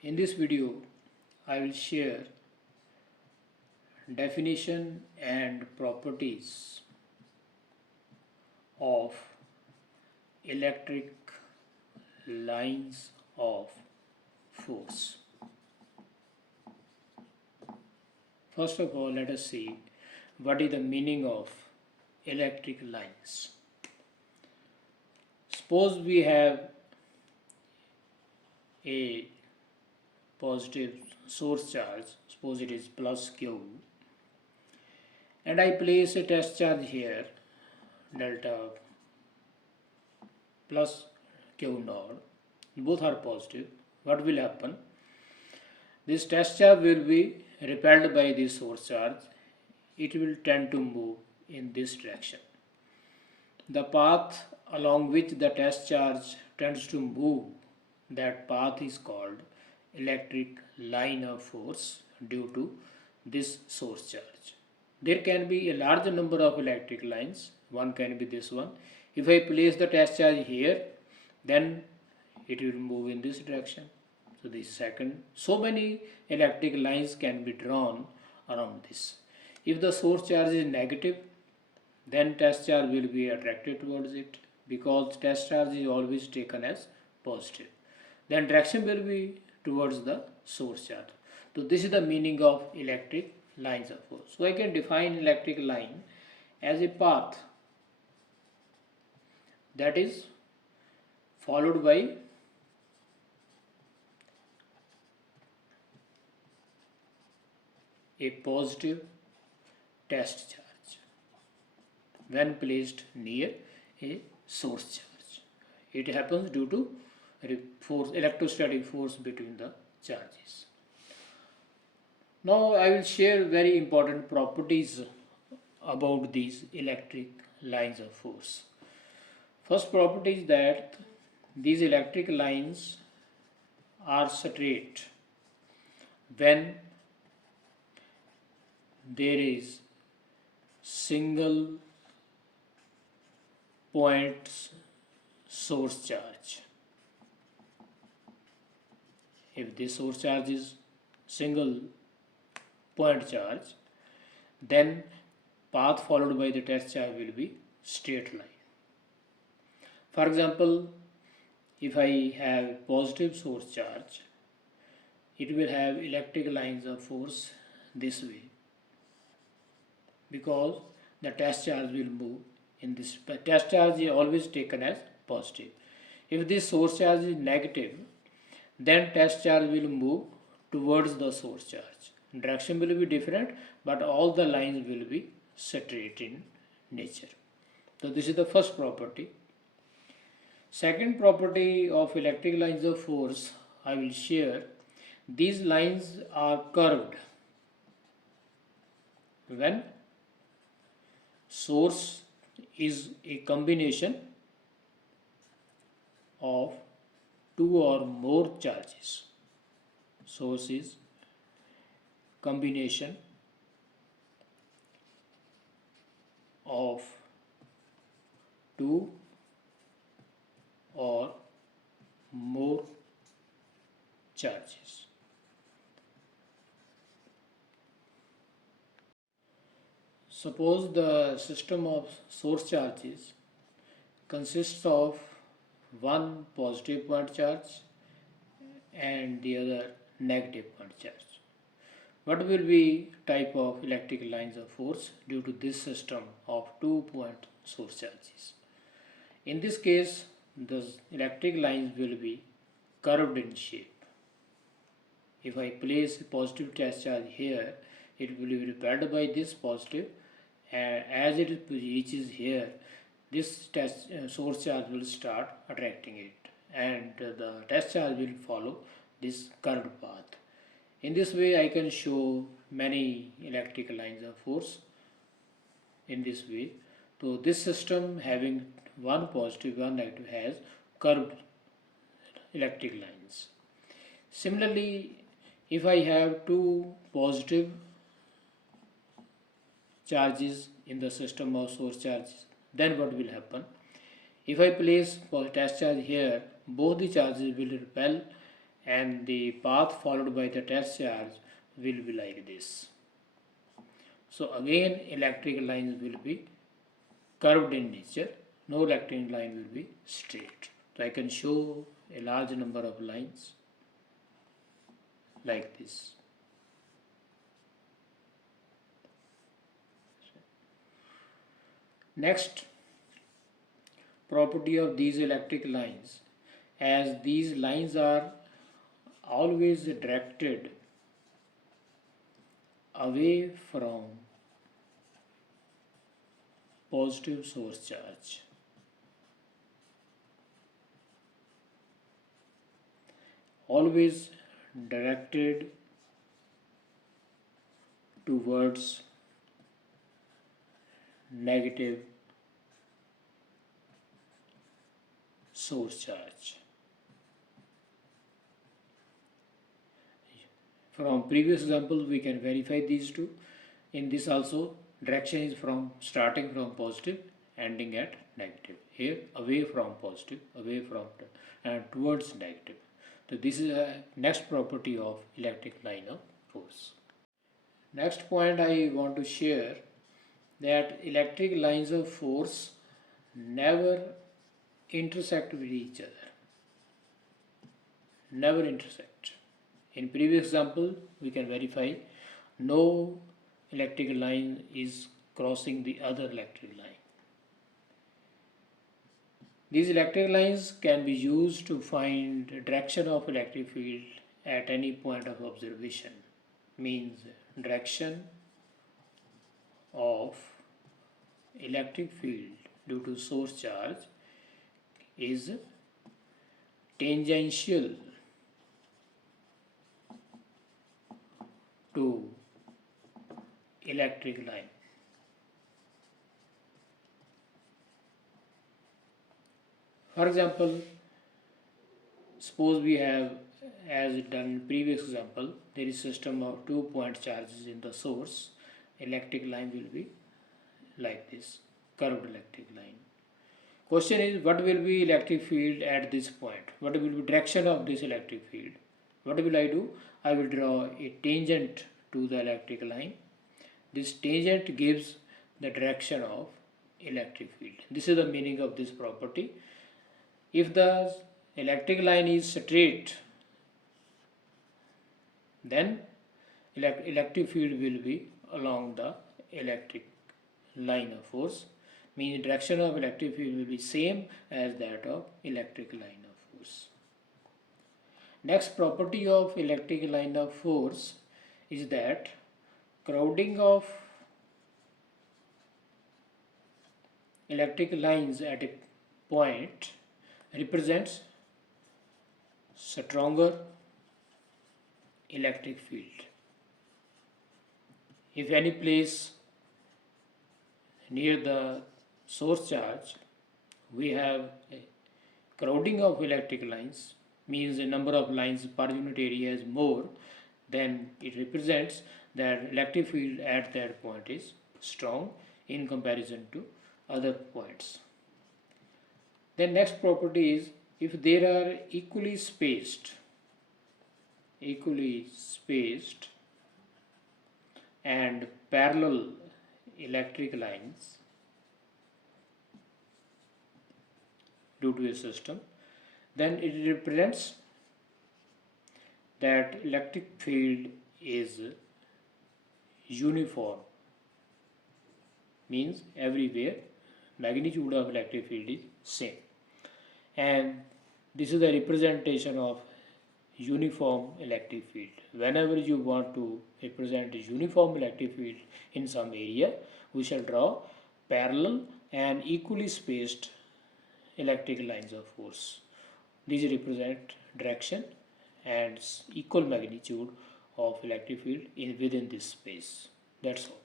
In this video, I will share definition and properties of electric lines of force. First of all, let us see what is the meaning of electric lines. Suppose we have a positive source charge, suppose it is plus Q, and I place a test charge here, delta plus Q naught, both are positive. What will happen? This test charge will be repelled by this source charge. It will tend to move in this direction. The path along which the test charge tends to move, that path is called electric line of force due to this source charge. There can be a large number of electric lines. One can be this one. If I place the test charge here, then it will move in this direction. So this second, so many electric lines can be drawn around this. If the source charge is negative, then test charge will be attracted towards it, because test charge is always taken as positive. Then direction will be towards the source charge. So this is the meaning of electric lines of force. So I can define electric line as a path that is followed by a positive test charge when placed near a source charge. It happens due to force, electrostatic force between the charges. Now I will share very important properties about these electric lines of force. First property is that these electric lines are straight when there is single point source charge. If this source charge is single point charge, then path followed by the test charge will be straight line. For example, if I have positive source charge, it will have electric lines of force this way, because the test charge will move in this. Test charge is always taken as positive. If this source charge is negative, then test charge will move towards the source charge. Direction will be different, but all the lines will be straight in nature. So this is the first property. Second property of electric lines of force I will share. These lines are curved when source is a combination of two or more charges. Source is combination of two or more charges. Suppose the system of source charges consists of one positive point charge and the other negative point charge. What will be type of electric lines of force due to this system of 2-point source charges? In this case, the electric lines will be curved in shape. If I place a positive test charge here, it will be repelled by this positive, and as it reaches here, this source charge will start attracting it, and the test charge will follow this curved path. In this way, I can show many electric lines of force in this way. So this system having one positive, one negative has curved electric lines. Similarly, if I have two positive charges in the system of source charges, then what will happen? If I place test charge here, both the charges will repel and the path followed by the test charge will be like this. So again electric lines will be curved in nature, no electric line will be straight. So I can show a large number of lines like this. Next property of these electric lines, as these lines are always directed away from positive source charge. Always directed towards negative source charge. From previous examples we can verify these two. In this also direction is from starting from positive ending at negative. Here away from positive, away from and towards negative. So this is a next property of electric line of force. Next point I want to share that electric lines of force never intersect with each other. Never intersect. In previous example we can verify no electric line is crossing the other electric line. These electric lines can be used to find direction of electric field at any point of observation. Means direction of electric field due to source charge is tangential to electric line. For example, suppose we have, as done in previous example, there is system of 2-point charges in the source. Electric line will be like this, curved electric line. Question is, what will be electric field at this point? What will be direction of this electric field? What will I do? I will draw a tangent to the electric line. This tangent gives the direction of electric field. This is the meaning of this property. If the electric line is straight, then electric field will be along the electric line of force. Means direction of electric field will be same as that of electric line of force. Next property of electric line of force is that crowding of electric lines at a point represents stronger electric field. If any place near the source charge we have a crowding of electric lines, means the number of lines per unit area is more, then it represents that electric field at that point is strong in comparison to other points. Then next property is, if there are equally spaced and parallel electric lines due to a system, then it represents that electric field is uniform. Means everywhere magnitude of electric field is same, and this is the representation of uniform electric field. Whenever you want to represent a uniform electric field in some area, we shall draw parallel and equally spaced electric lines of force. These represent direction and equal magnitude of electric field within this space. That's all.